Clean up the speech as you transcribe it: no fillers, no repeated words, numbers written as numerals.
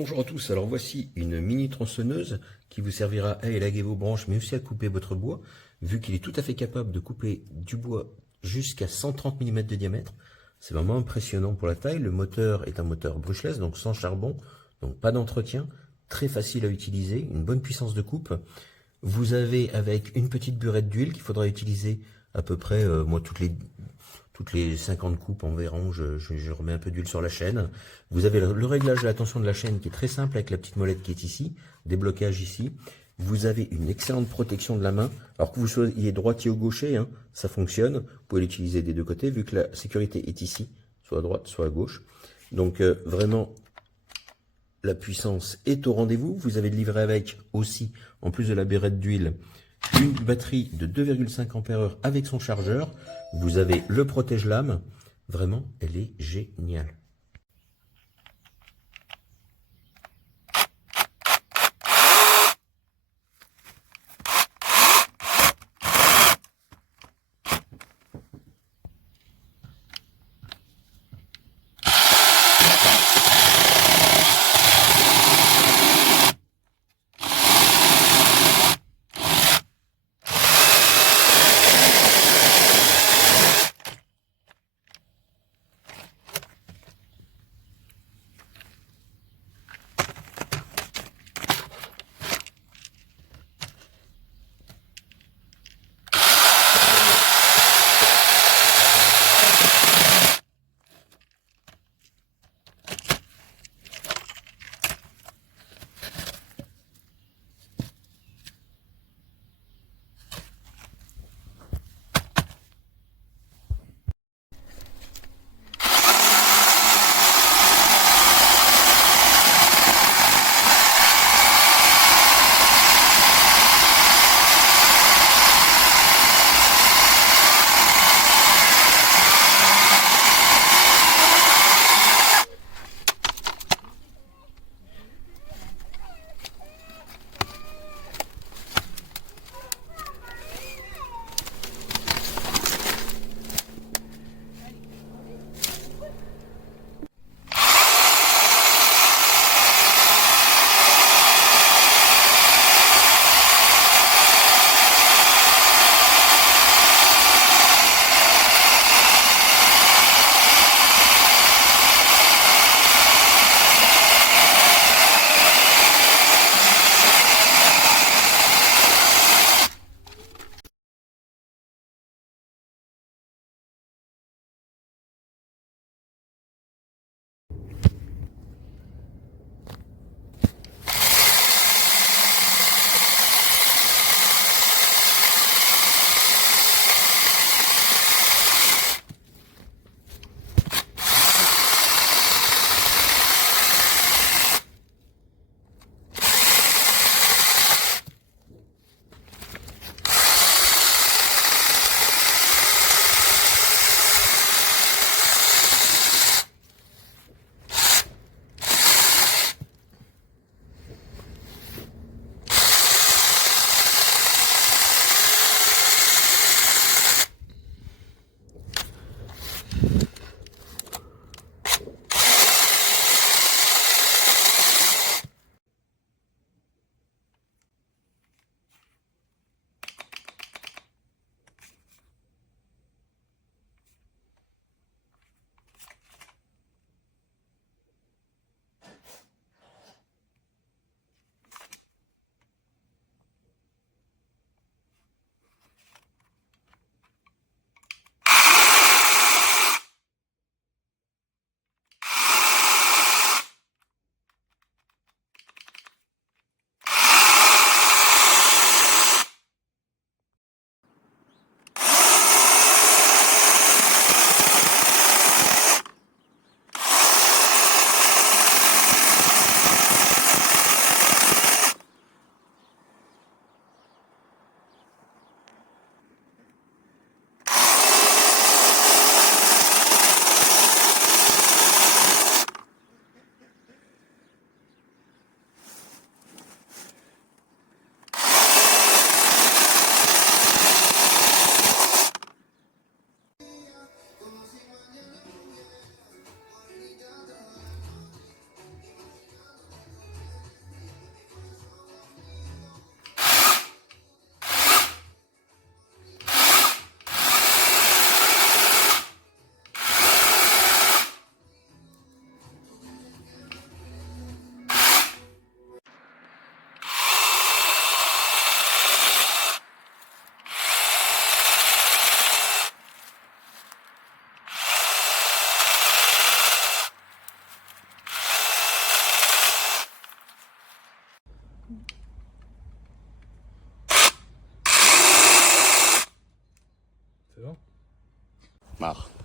Bonjour à tous, alors voici une mini tronçonneuse qui vous servira à élaguer vos branches mais aussi à couper votre bois, vu qu'il est tout à fait capable de couper du bois jusqu'à 130 mm de diamètre. C'est vraiment impressionnant pour la taille. Le moteur est un moteur brushless, donc sans charbon, donc pas d'entretien, très facile à utiliser, une bonne puissance de coupe. Vous avez avec une petite burette d'huile qu'il faudra utiliser à peu près, moi toutes les 50 coupes environ, je remets un peu d'huile sur la chaîne. Vous avez le réglage de la tension de la chaîne qui est très simple avec la petite molette qui est ici, déblocage ici. Vous avez une excellente protection de la main. Alors que vous soyez droitier ou gaucher, hein, ça fonctionne. Vous pouvez l'utiliser des deux côtés vu que la sécurité est ici, soit à droite, soit à gauche. Donc vraiment, la puissance est au rendez-vous. Vous avez livré avec aussi, en plus de la burette d'huile, une batterie de 2,5 Ah avec son chargeur. Vous avez le protège-lame. Vraiment, elle est géniale. Marre.